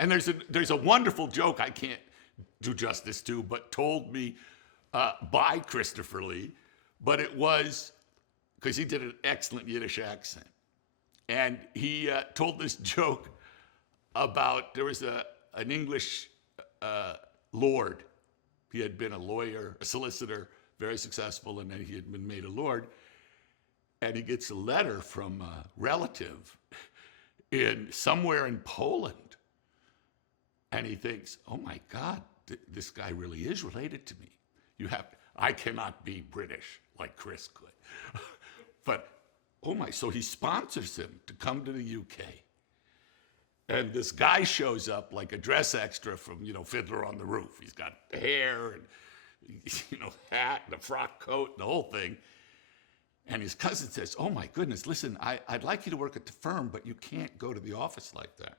And there's a wonderful joke I can't do justice to, but told me by Christopher Lee, but it was because he did an excellent Yiddish accent. And he told this joke about there was an English lord. He had been a lawyer, a solicitor, very successful, and then he had been made a lord. And he gets a letter from a relative somewhere in Poland. And he thinks, oh my God, this guy really is related to me. I cannot be British like Chris could. But, oh my, so he sponsors him to come to the UK. And this guy shows up like a dress extra from, Fiddler on the Roof. He's got hair and, hat and a frock coat and the whole thing. And his cousin says, oh my goodness, listen, I'd like you to work at the firm, but you can't go to the office like that.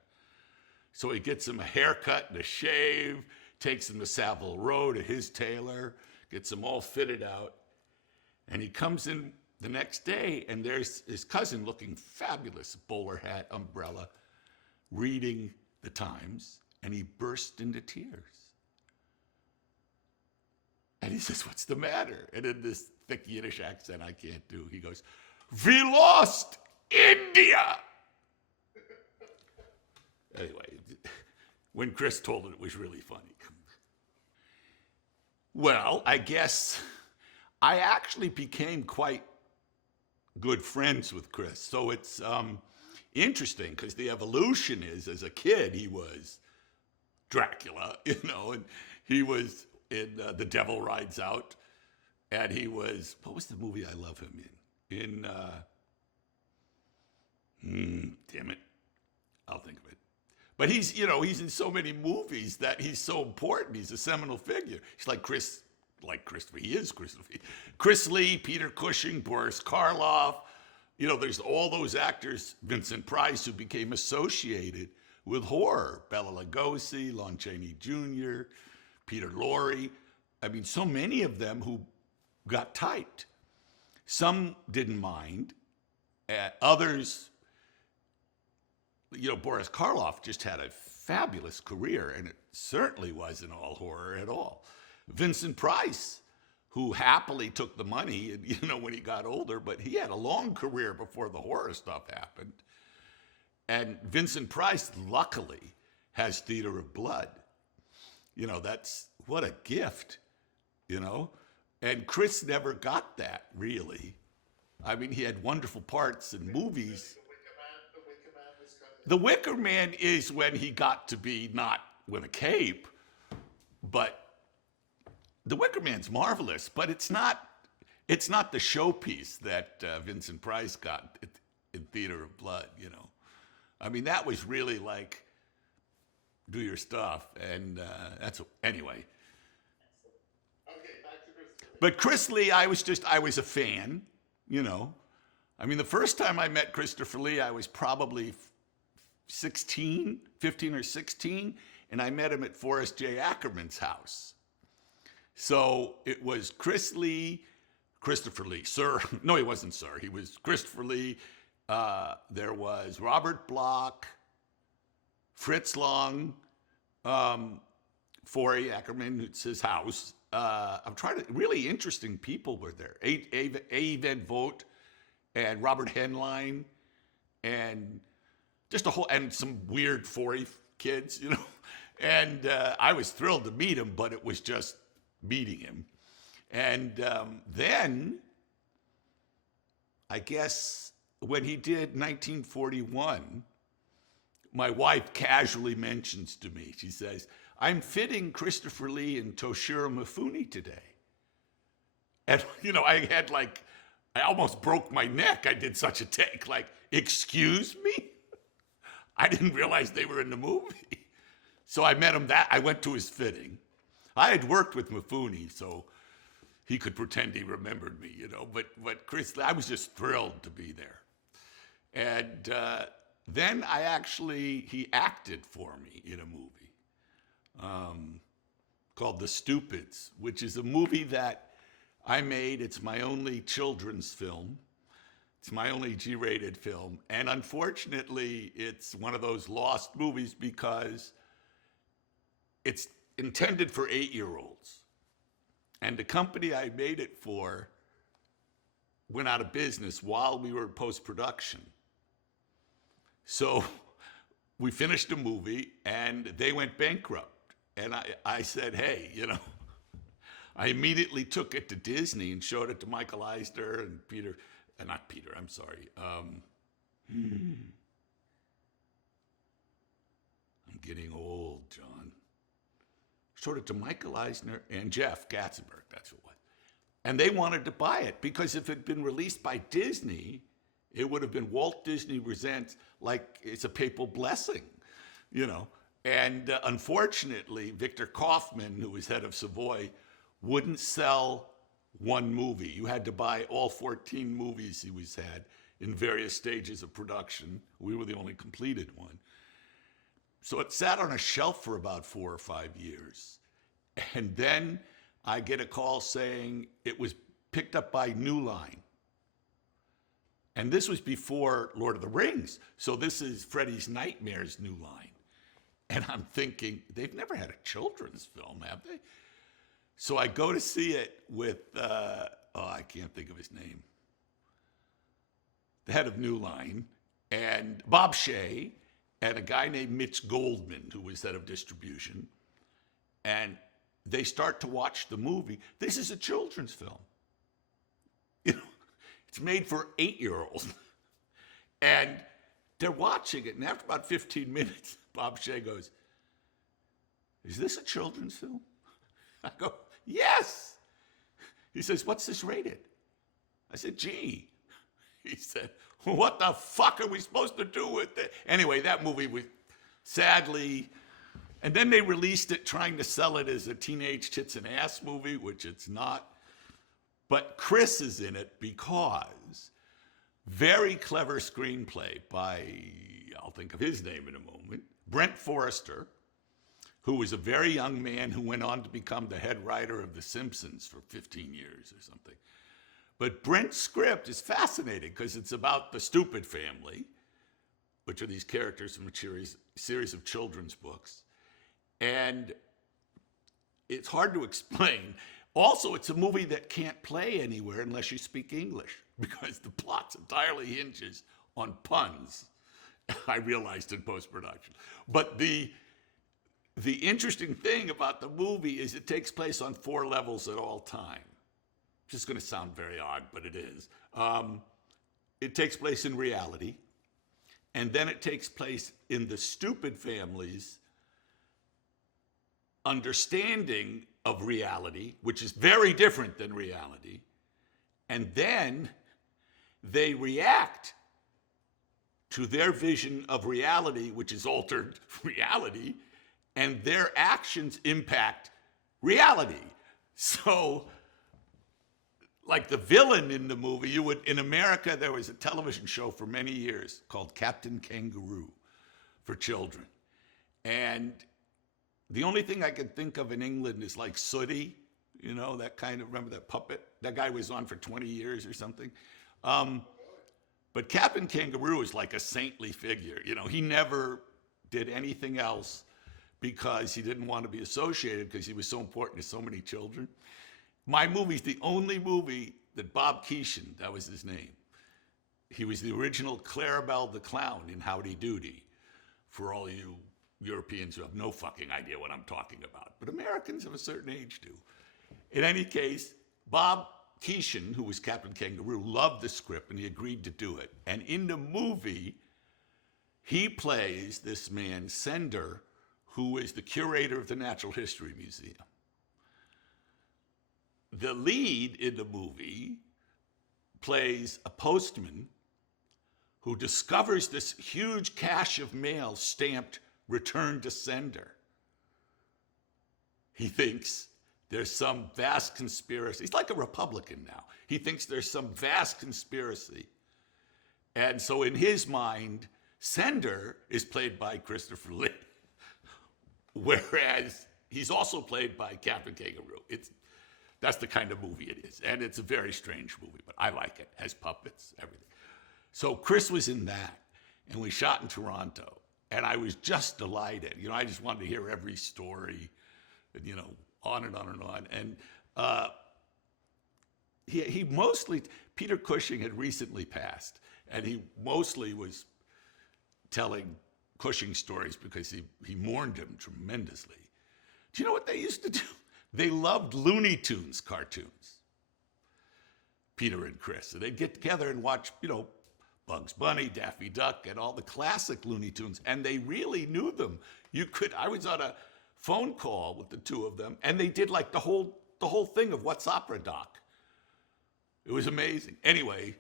So he gets him a haircut and a shave, takes him to Savile Row to his tailor, gets him all fitted out. And he comes in the next day, and there's his cousin looking fabulous, bowler hat, umbrella, reading the Times, and he burst into tears. And he says, what's the matter? And in this thick Yiddish accent I can't do, he goes, we lost India! Anyway, when Chris told it was really funny. Well, I guess I actually became quite good friends with Chris. So it's interesting because the evolution is, as a kid, he was Dracula, and he was in The Devil Rides Out. And he was, what was the movie I love him in? Damn it. I'll think of it. But he's in so many movies that he's so important. He's a seminal figure. He's like Christopher. He is Christopher. Chris Lee, Peter Cushing, Boris Karloff. There's all those actors, Vincent Price, who became associated with horror. Bela Lugosi, Lon Chaney Jr., Peter Lorre. I mean, so many of them who got typed. Some didn't mind. Others, Boris Karloff just had a fabulous career, and it certainly wasn't all horror at all. Vincent Price, who happily took the money, when he got older, but he had a long career before the horror stuff happened. And Vincent Price, luckily, has Theater of Blood. That's what a gift, And Chris never got that, really. I mean, he had wonderful parts in movies. The Wicker Man is when he got to be not with a cape, but The Wicker Man's marvelous, but it's not the showpiece that Vincent Price got in Theater of Blood, I mean, that was really like, do your stuff, and anyway. But Chris Lee, I was a fan, I mean, the first time I met Christopher Lee, I was probably 15 or 16, and I met him at Forrest J. Ackerman's house. So it was Chris Lee, Christopher Lee, sir. No, he wasn't sir. He was Christopher Lee. There was Robert Bloch, Fritz Lang, Forrest Ackerman, it's his house. I'm trying to, really interesting people were there. A. Van Vogt and Robert Henline and just and some weird Forey kids, And I was thrilled to meet him, but it was just meeting him. And then, I guess, when he did 1941, my wife casually mentions to me, she says, I'm fitting Christopher Lee and Toshiro Mifune today. And, I almost broke my neck. I did such a take, excuse me? I didn't realize they were in the movie. So I met him I went to his fitting. I had worked with Mifune, so he could pretend he remembered me, but Chris, I was just thrilled to be there. And then he acted for me in a movie called The Stupids, which is a movie that I made. It's my only children's film. It's my only G-rated film. And unfortunately, it's one of those lost movies because it's intended for 8-year-olds. And the company I made it for went out of business while we were in post-production. So we finished the movie and they went bankrupt. And I said, hey, I immediately took it to Disney and showed it to Michael Eisner and I'm getting old, John. Showed it to Michael Eisner and Jeff Katzenberg, that's who it was. And they wanted to buy it because if it had been released by Disney, it would have been Walt Disney Presents, like it's a papal blessing, And unfortunately, Victor Kaufman, who was head of Savoy, wouldn't sell one movie. You had to buy all 14 movies he had in various stages of production. We were the only completed one. So it sat on a shelf for about 4 or 5 years. And then I get a call saying it was picked up by New Line. And this was before Lord of the Rings. So this is Freddy's Nightmares New Line. And I'm thinking, they've never had a children's film, have they? So I go to see it with, I can't think of his name, the head of New Line, and Bob Shea, and a guy named Mitch Goldman, who was head of distribution. And they start to watch the movie. This is a children's film. It's made for 8-year-olds. And they're watching it. And after about 15 minutes, Bob Shea goes, is this a children's film? I go, yes. He says, what's this rated? I said, G. He said, well, what the fuck are we supposed to do with it? Anyway, that movie was sadly, and then they released it trying to sell it as a teenage tits and ass movie, which it's not. But Chris is in it because very clever screenplay by, I'll think of his name in a moment, Brent Forrester, who was a very young man who went on to become the head writer of The Simpsons for 15 years or something. But Brent's script is fascinating because it's about the Stupid Family, which are these characters from a series of children's books. And it's hard to explain. Also, it's a movie that can't play anywhere unless you speak English because the plot entirely hinges on puns, I realized in post-production. But the interesting thing about the movie is it takes place on 4 levels at all time. Just going to sound very odd, but it is. It takes place in reality, and then it takes place in the Stupid Family's understanding of reality, which is very different than reality, and then they react to their vision of reality, which is altered reality, and their actions impact reality. So, like the villain in the movie, in America, there was a television show for many years called Captain Kangaroo for children. And the only thing I can think of in England is like Sooty, that kind of, remember that puppet? That guy was on for 20 years or something. But Captain Kangaroo is like a saintly figure. He never did anything else because he didn't want to be associated because he was so important to so many children. My movie's the only movie that Bob Keeshan, that was his name, he was the original Clarabelle the Clown in Howdy Doody, for all you Europeans who have no fucking idea what I'm talking about. But Americans of a certain age do. In any case, Bob Keeshan, who was Captain Kangaroo, loved the script and he agreed to do it. And in the movie, he plays this man, Sender, who is the curator of the Natural History Museum. The lead in the movie plays a postman who discovers this huge cache of mail stamped "Return to Sender." He thinks there's some vast conspiracy. He's like a Republican now. He thinks there's some vast conspiracy. And so in his mind, Sender is played by Christopher Lee, whereas he's also played by Captain Kangaroo. That's the kind of movie it is. And it's a very strange movie, but I like it. It has puppets, everything. So Chris was in that, and we shot in Toronto. And I was just delighted. I just wanted to hear every story. and on and on and on. And he mostly, Peter Cushing had recently passed, and he mostly was telling Cushing stories because he mourned him tremendously. Do you know what they used to do? They loved Looney Tunes cartoons, Peter and Chris. So they'd get together and watch, Bugs Bunny, Daffy Duck, and all the classic Looney Tunes, and they really knew them. I was on a phone call with the two of them, and they did like the whole thing of What's Opera Doc. It was amazing. Anyway,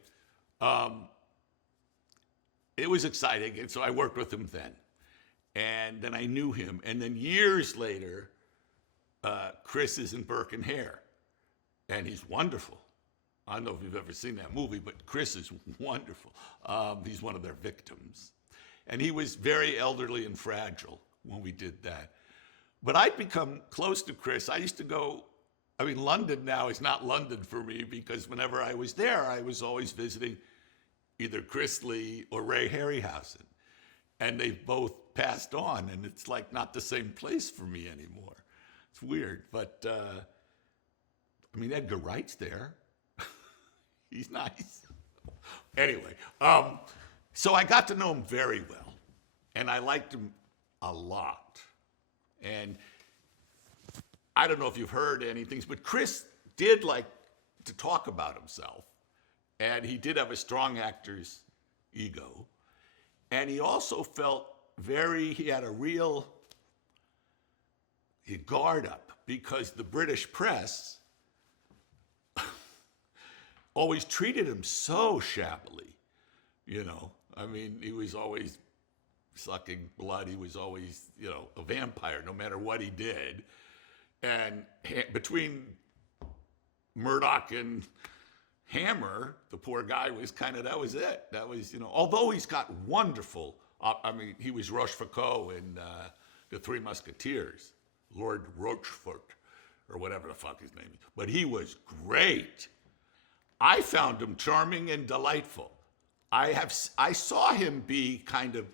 it was exciting, and so I worked with him then. And then I knew him, and then years later, Chris is in Burke and Hare, and he's wonderful. I don't know if you've ever seen that movie, but Chris is wonderful. He's one of their victims. And he was very elderly and fragile when we did that. But I'd become close to Chris. I used to go, London now is not London for me because whenever I was there, I was always visiting either Chris Lee or Ray Harryhausen. And they've both passed on, and it's like not the same place for me anymore. It's weird, but Edgar Wright's there. He's nice. Anyway, so I got to know him very well, and I liked him a lot. And I don't know if you've heard anything, but Chris did like to talk about himself, and he did have a strong actor's ego. And he also felt he had a real guard up because the British press always treated him so shabbily, he was always sucking blood. He was always, a vampire no matter what he did. And between Murdoch and Hammer, the poor guy was that was it. That was, although he's got wonderful, he was Rochefoucauld in The Three Musketeers, Lord Rochefort, or whatever the fuck his name is. But he was great. I found him charming and delightful. I saw him be kind of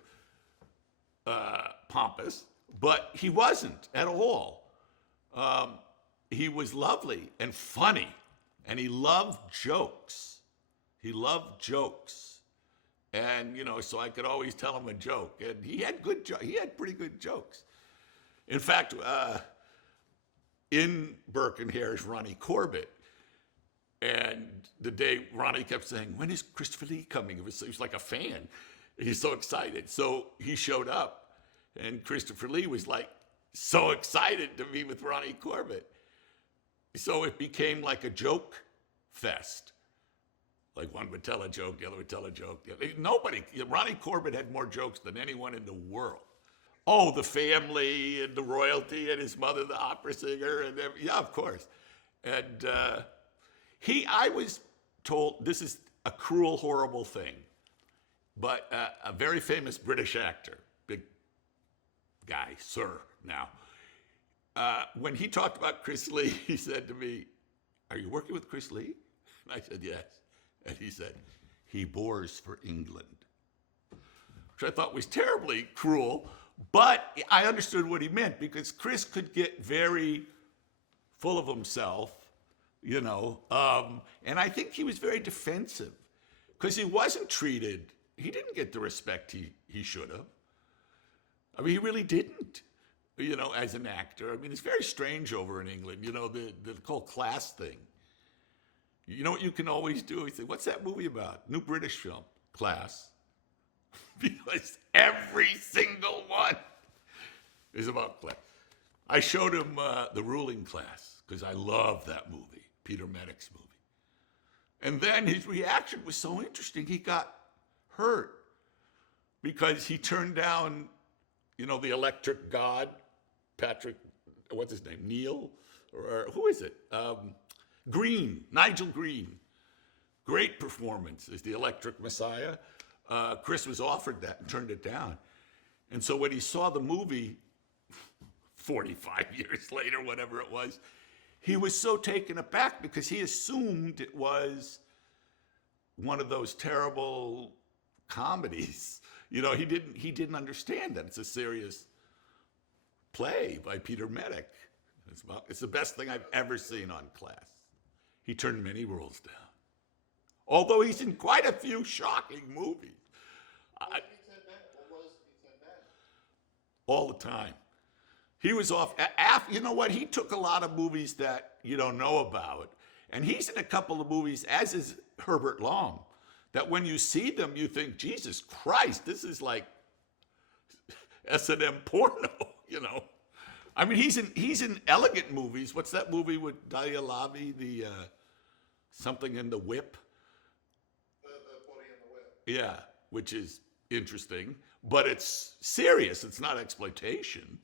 pompous, but he wasn't at all. He was lovely and funny, and he loved jokes. And, so I could always tell him a joke, and he had pretty good jokes. In fact, in Burke and Hare's Ronnie Corbett, and the day Ronnie kept saying, "When is Christopher Lee coming?" He was like a fan. He's so excited. So he showed up, and Christopher Lee was like so excited to be with Ronnie Corbett. So it became like a joke fest. Like one would tell a joke, the other would tell a joke. Ronnie Corbett had more jokes than anyone in the world. Oh, the family and the royalty and his mother, the opera singer, and yeah, of course. And I was told, this is a cruel, horrible thing, but a very famous British actor, big guy, sir now, when he talked about Chris Lee, he said to me, "Are you working with Chris Lee?" And I said, "Yes." And he said, "He bores for England," which I thought was terribly cruel, but I understood what he meant because Chris could get very full of himself, and I think he was very defensive because he didn't get the respect he should have. He really didn't, as an actor. It's very strange over in England, the whole class thing. You know what you can always do? He said, "What's that movie about?" New British film, Class. Because every single one is about class. I showed him The Ruling Class because I love that movie, Peter Medic's movie. And then his reaction was so interesting. He got hurt because he turned down, the Electric God, Patrick, what's his name, Neil? Or who is it? Nigel Green. Great performance as the Electric Messiah. Chris was offered that and turned it down. And so when he saw the movie 45 years later, whatever it was, he was so taken aback because he assumed it was one of those terrible comedies. He didn't understand that it's a serious play by Peter Medic. this about. It's the best thing I've ever seen on Class. He turned many roles down. Although he's in quite a few shocking movies. All the time. He was off. You know what? He took a lot of movies that you don't know about. And he's in a couple of movies, as is Herbert Long, that when you see them, you think, Jesus Christ, this is like S&M porno, you know. I mean, he's in elegant movies. What's that movie with Dahlia Lavi, the something in the Whip? The Body in the Whip. Yeah, which is interesting, but it's serious. It's not exploitation.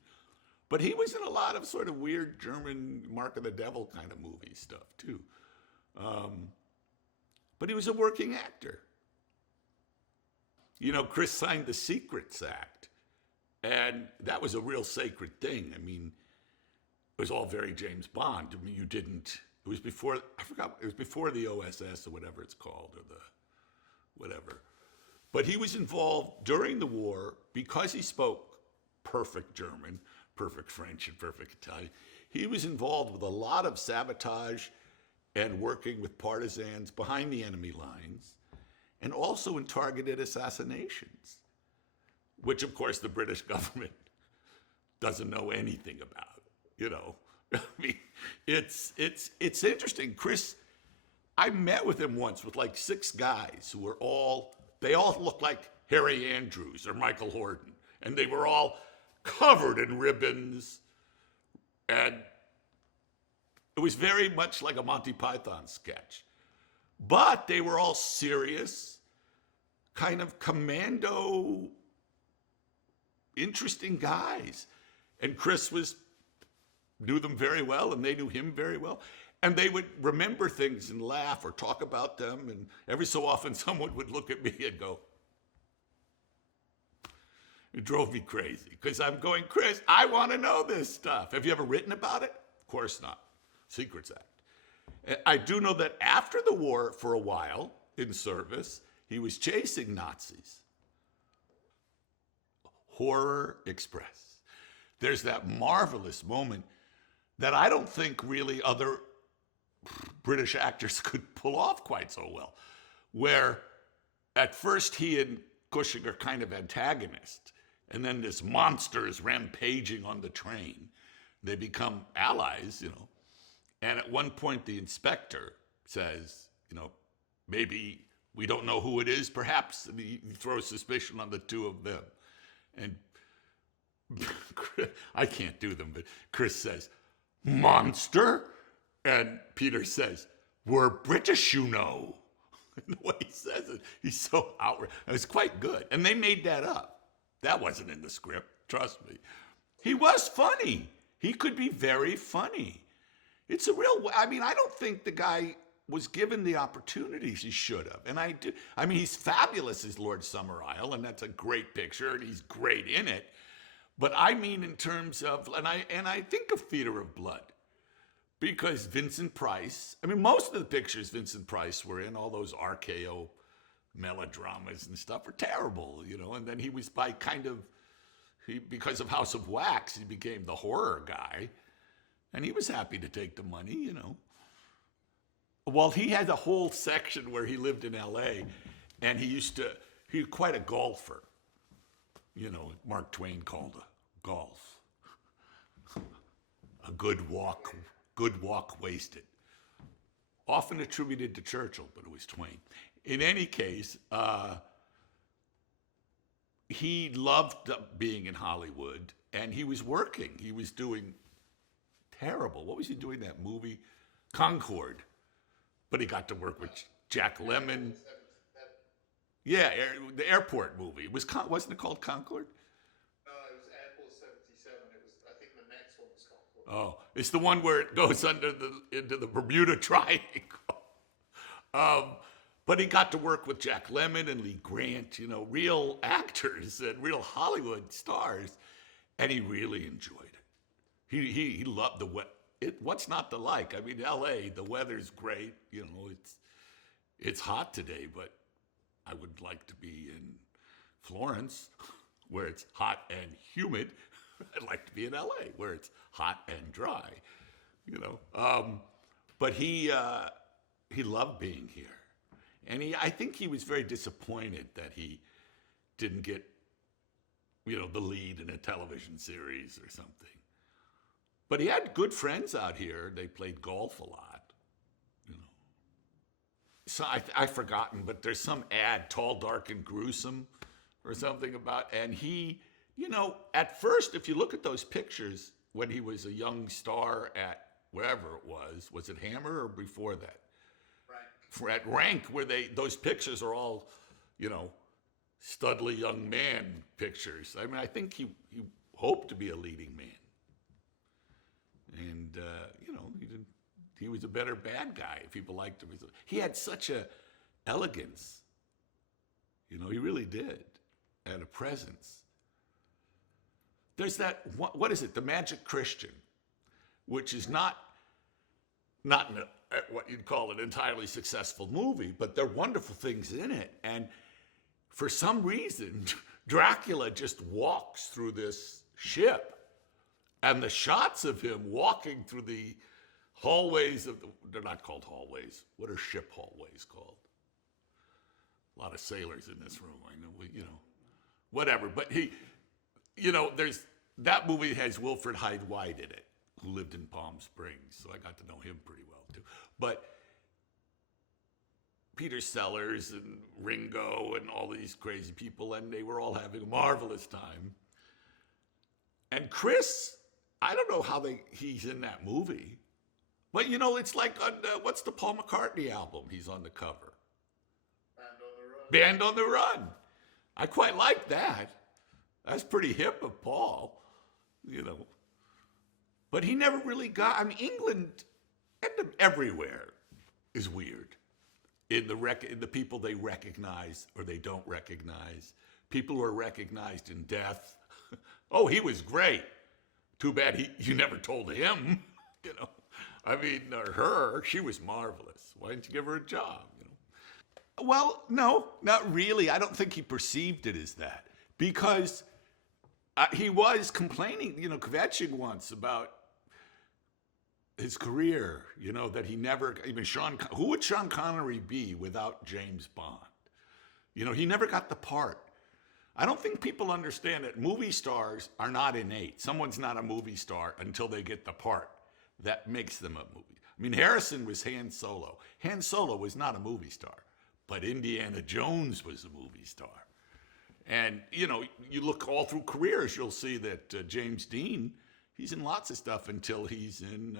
But he was in a lot of sort of weird German Mark of the Devil kind of movie stuff, too. But he was a working actor. You know, Chris signed the Secrets Act, and that was a real sacred thing. I mean, it was all very James Bond. I mean, it was before, I forgot, it was before the OSS or whatever it's called, or the whatever. But he was involved during the war because he spoke perfect German, perfect French, and perfect Italian. He was involved with a lot of sabotage and working with partisans behind the enemy lines, and also in targeted assassinations, which of course the British government doesn't know anything about, you know. I mean, it's interesting. Chris, I met with him once with like 6 guys who were they all looked like Harry Andrews or Michael Horton, and they were all covered in ribbons, and it was very much like a Monty Python sketch. But they were all serious, kind of commando, interesting guys. And Chris knew them very well, and they knew him very well. And they would remember things and laugh or talk about them. And every so often someone would look at me and go, it drove me crazy because I'm going, Chris, I want to know this stuff. Have you ever written about it? Of course not. Secrets Act. I do know that after the war, for a while in service, he was chasing Nazis. Horror Express. There's that marvelous moment that I don't think really other British actors could pull off quite so well, where at first he and Cushing are kind of antagonists, and then this monster is rampaging on the train. They become allies, you know. And at one point, the inspector says, you know, maybe we don't know who it is, perhaps. And he throws suspicion on the 2 of them. And I can't do them, but Chris says, monster? And Peter says, we're British, you know. And the way he says it, he's so outraged. It was quite good. And they made that up. That wasn't in the script, trust me. He was funny. He could be very funny. It's a real, I mean, I don't think the guy was given the opportunities he should have. And I mean, he's fabulous as Lord Summerisle, and that's a great picture, and he's great in it. But I mean in terms of, and I think of Theater of Blood, because Vincent Price, I mean, most of the pictures Vincent Price were in, all those RKO melodramas and stuff, were terrible, you know, and then he was because of House of Wax, he became the horror guy. And he was happy to take the money, you know. Well, he had a whole section where he lived in L.A., and he was quite a golfer. You know, Mark Twain called golf. A good walk wasted. Often attributed to Churchill, but it was Twain. In any case, he loved being in Hollywood, and he was working. He was doing terrible. What was he doing in that movie? Concorde. But he got to work with Jack Lemmon. Yeah, the airport movie. Wasn't it called Concorde? No, it was Airport 77. I think the next one was Concorde. Oh, it's the one where it goes into the Bermuda Triangle. But he got to work with Jack Lemmon and Lee Grant, you know, real actors and real Hollywood stars. And he really enjoyed it. He loved the weather. What's not to like? I mean, L.A., the weather's great. You know, it's hot today, but I would like to be in Florence, where it's hot and humid. I'd like to be in L.A., where it's hot and dry. you know. But he loved being here, and I think he was very disappointed that he didn't get, the lead in a television series or something. But he had good friends out here. They played golf a lot, So I've forgotten, but there's some ad, Tall, Dark, and Gruesome, or something about, and he, at first, if you look at those pictures when he was a young star at wherever it was it Hammer or before that? Right. At Rank, where those pictures are all, studly young man pictures. I mean, I think he hoped to be a leading man. And, he was a better bad guy. People liked him. He had such a elegance. He really did. And a presence. There's that, what is it? The Magic Christian, which is not what you'd call an entirely successful movie, but there are wonderful things in it. And for some reason, Dracula just walks through this ship, and the shots of him walking through the hallways they're not called hallways. What are ship hallways called? A lot of sailors in this room. I know, whatever. But there's that movie has Wilfred Hyde White in it, who lived in Palm Springs, so I got to know him pretty well too. But Peter Sellers and Ringo and all these crazy people, and they were all having a marvelous time. And Chris, I don't know how he's in that movie, but it's like on what's the Paul McCartney album? He's on the cover. Band on the Run. I quite like that. That's pretty hip of Paul, But he never really got. I mean, England and everywhere is weird. In the people they recognize or they don't recognize, people who are recognized in death. Oh, he was great. Too bad you never told him. I mean, or her. She was marvelous. Why didn't you give her a job? Well, no, not really. I don't think he perceived it as that, because he was complaining, kvetching once about his career, that he never, even who would Sean Connery be without James Bond? He never got the part. I don't think people understand that movie stars are not innate. Someone's not a movie star until they get the part that makes them a movie. I mean, Harrison was Han Solo. Han Solo was not a movie star, but Indiana Jones was a movie star. And, you look all through careers, you'll see that James Dean, he's in lots of stuff until he's in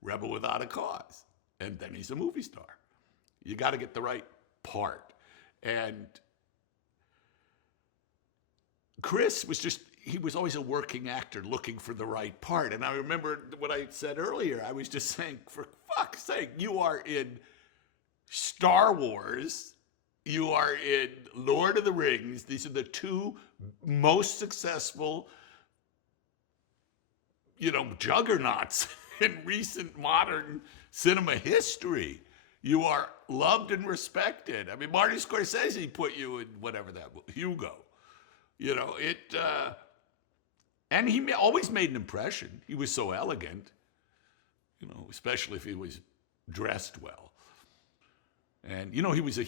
Rebel Without a Cause. And then he's a movie star. You got to get the right part. And Chris he was always a working actor looking for the right part. And I remember what I said earlier. I was just saying, for fuck's sake, you are in Star Wars. You are in Lord of the Rings. These are the two most successful, juggernauts in recent modern cinema history. You are loved and respected. I mean, Marty Scorsese put you in whatever that was, Hugo. And he always made an impression. He was so elegant, especially if he was dressed well. And, he was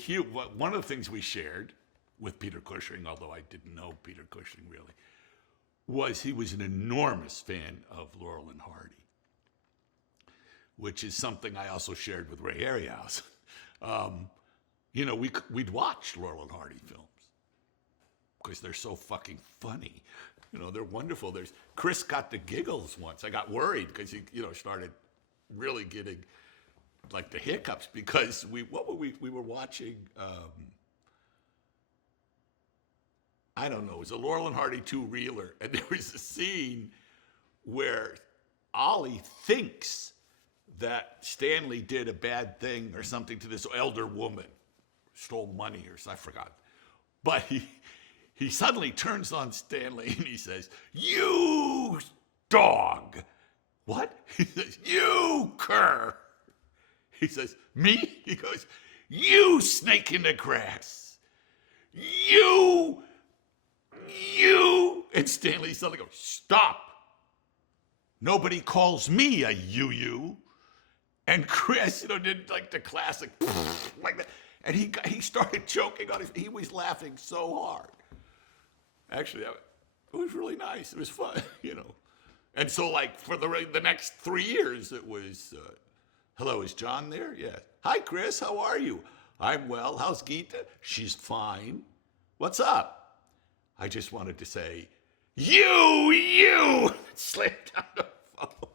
one of the things we shared with Peter Cushing, although I didn't know Peter Cushing really, was he was an enormous fan of Laurel and Hardy, which is something I also shared with Ray Harryhouse. We'd watch Laurel and Hardy films because they're so fucking funny. They're wonderful. Chris got the giggles once. I got worried because he, started really getting like the hiccups because we were watching, I don't know, it was a Laurel and Hardy 2-reeler, and there was a scene where Ollie thinks that Stanley did a bad thing or something to this elder woman, stole money or something, I forgot. But he suddenly turns on Stanley and he says, "You dog." What? He says, "You cur." He says, "Me?" He goes, "You snake in the grass. You. And Stanley suddenly goes, "Stop. Nobody calls me a you. And Chris, did like the classic like that. And he started choking on he was laughing so hard. Actually, it was really nice. It was fun, And so, like, for the next 3 years, it was, hello, is John there? Yes. Hi, Chris, how are you? I'm well. How's Geeta? She's fine. What's up? I just wanted to say, you! Slammed down the phone.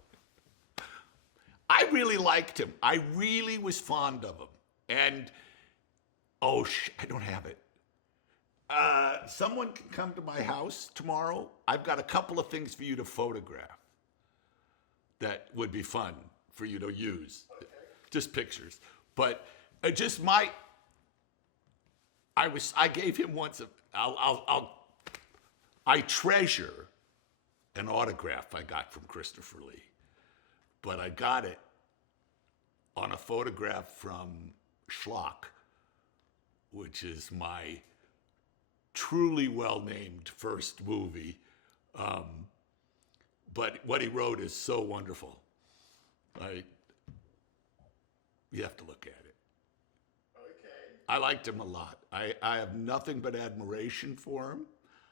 I really liked him. I really was fond of him. And, I don't have it. Someone can come to my house tomorrow. I've got a couple of things for you to photograph that would be fun for you to use. Okay. Just pictures. But I gave him once I treasure an autograph I got from Christopher Lee, but I got it on a photograph from Schlock, which is my truly well-named first movie. But what he wrote is so wonderful. You have to look at it. Okay. I liked him a lot. I have nothing but admiration for him.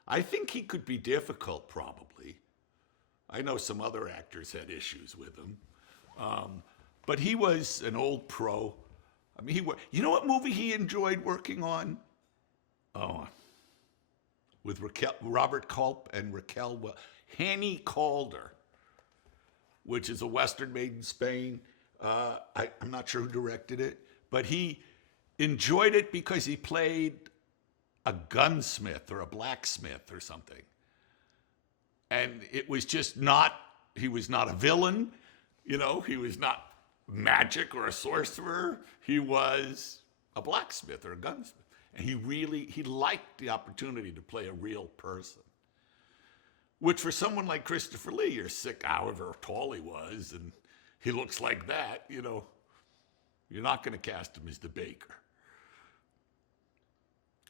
I think he could be difficult, probably. I know some other actors had issues with him. But he was an old pro. I mean, you know what movie he enjoyed working on? With Robert Culp and Raquel, Hanny Calder, which is a Western made in Spain. I'm not sure who directed it, but he enjoyed it because he played a gunsmith or a blacksmith or something. And it was just he was not a villain, he was not magic or a sorcerer. He was a blacksmith or a gunsmith. And he liked the opportunity to play a real person. Which for someone like Christopher Lee, you're sick, however tall he was, and he looks like that, you're not going to cast him as the baker.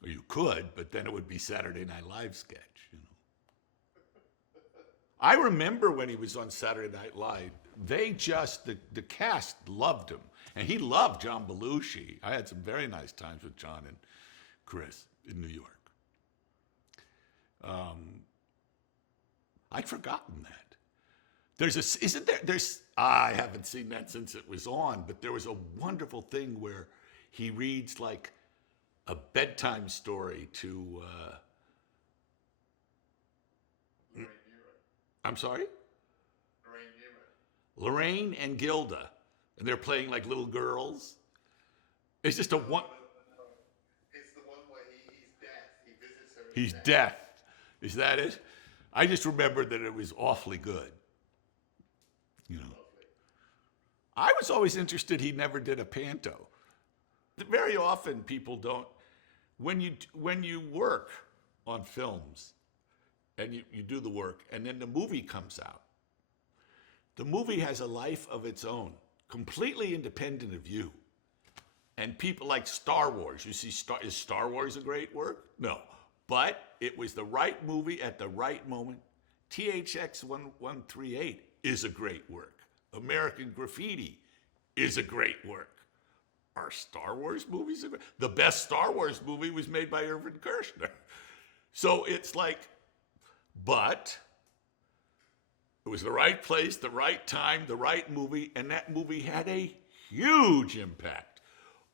Or you could, but then it would be Saturday Night Live sketch, I remember when he was on Saturday Night Live, the cast loved him. And he loved John Belushi. I had some very nice times with John and Chris in New York. I'd forgotten that. I haven't seen that since it was on, but there was a wonderful thing where he reads like a bedtime story to, I'm sorry? Lorraine and Gilda. And they're playing like little girls. It's just a one. It's the one where he's deaf. He visits her. He's deaf. Is that it? I just remembered that it was awfully good. I was always interested he never did a panto. Very often people don't. When you work on films and you do the work and then the movie comes out, the movie has a life of its own, completely independent of you. And people like Star Wars, you see, is Star Wars a great work? No. But it was the right movie at the right moment. THX 1138 is a great work. American Graffiti is a great work. Are Star Wars movies a great? The best Star Wars movie was made by Irvin Kershner. So it's like, but it was the right place, the right time, the right movie, and that movie had a huge impact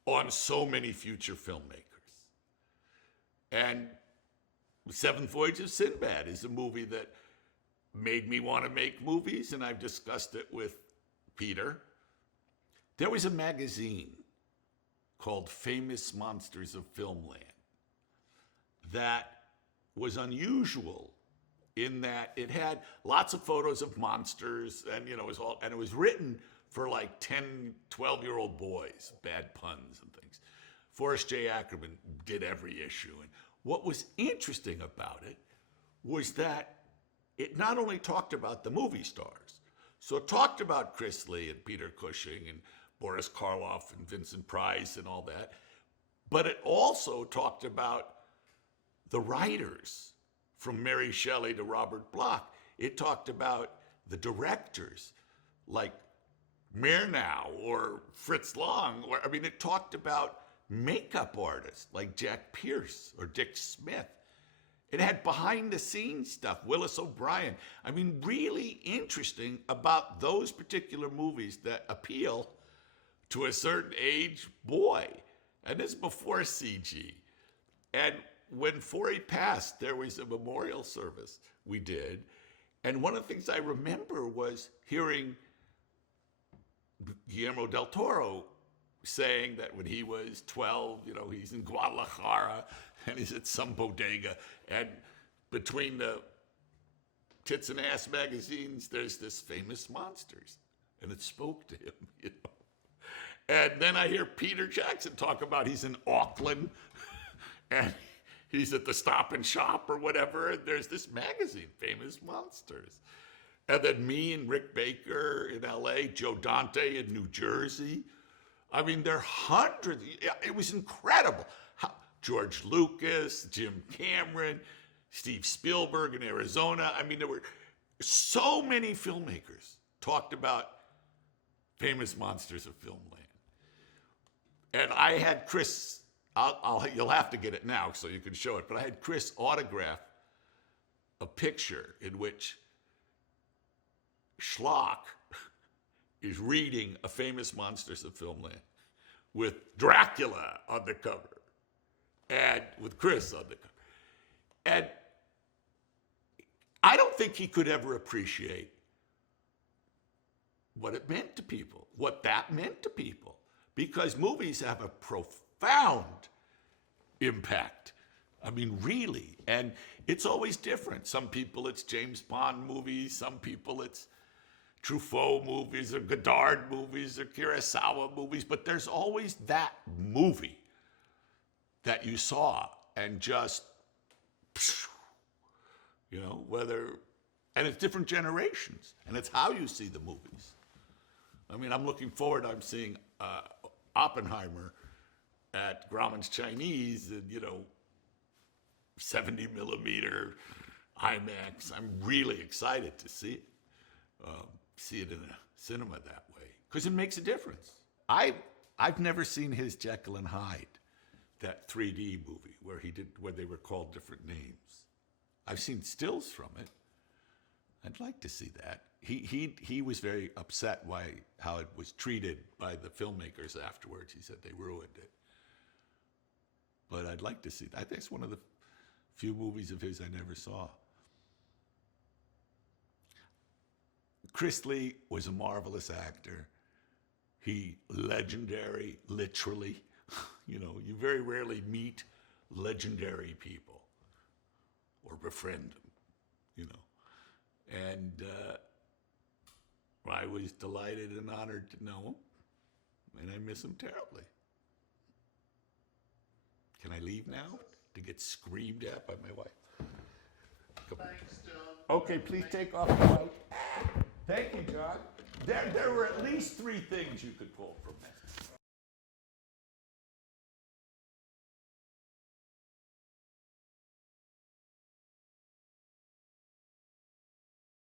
on so many future filmmakers. And The Seventh Voyage of Sinbad is a movie that made me want to make movies, and I've discussed it with Peter. There was a magazine called Famous Monsters of Filmland that was unusual in that it had lots of photos of monsters, and it was written for like 10, 12-year-old boys, bad puns and things. Forrest J. Ackerman did every issue. And what was interesting about it was that it not only talked about the movie stars, so it talked about Chris Lee and Peter Cushing and Boris Karloff and Vincent Price and all that, but it also talked about the writers, from Mary Shelley to Robert Bloch. It talked about the directors, like Murnau or Fritz Lang, or I mean, it talked about makeup artists like Jack Pierce or Dick Smith. It had behind the scenes stuff, Willis O'Brien. I mean, really interesting about those particular movies that appeal to a certain age boy. And this is before CG. And when Forey passed, there was a memorial service we did. And one of the things I remember was hearing Guillermo del Toro saying that when he was 12, he's in Guadalajara and he's at some bodega, and between the tits and ass magazines, there's this famous Monsters, and it spoke to him, And then I hear Peter Jackson talk about he's in Auckland and he's at the Stop and Shop or whatever, and there's this magazine, Famous Monsters. And then me and Rick Baker in LA, Joe Dante in New Jersey. I mean, there are hundreds. It was incredible. George Lucas, Jim Cameron, Steve Spielberg in Arizona. I mean, there were so many filmmakers talked about Famous Monsters of Filmland. And I had Chris, you'll have to get it now so you can show it, but I had Chris autograph a picture in which Schlock is reading A Famous Monsters of Filmland with Dracula on the cover and with Chris on the cover. And I don't think he could ever appreciate what it meant to people, what that meant to people, because movies have a profound impact. I mean, really. And it's always different. Some people it's James Bond movies, some people it's Truffaut movies or Godard movies or Kurosawa movies, but there's always that movie that you saw and just, and it's different generations, and it's how you see the movies. I mean, I'm looking forward, I'm seeing Oppenheimer at Grauman's Chinese and, 70 millimeter IMAX. I'm really excited to see it. See it in a cinema that way, because it makes a difference. I've never seen his Jekyll and Hyde, that 3D movie where they were called different names. I've seen stills from it. I'd like to see that. He was very upset how it was treated by the filmmakers afterwards. He said they ruined it. But I'd like to see that. I think it's one of the few movies of his I never saw. Chris Lee was a marvelous actor. He legendary, literally. You very rarely meet legendary people or befriend them, And I was delighted and honored to know him, and I miss him terribly. Can I leave now to get screamed at by my wife? Thanks, John. Okay, please take off the mic. Thank you, John. There were at least 3 things you could pull from that.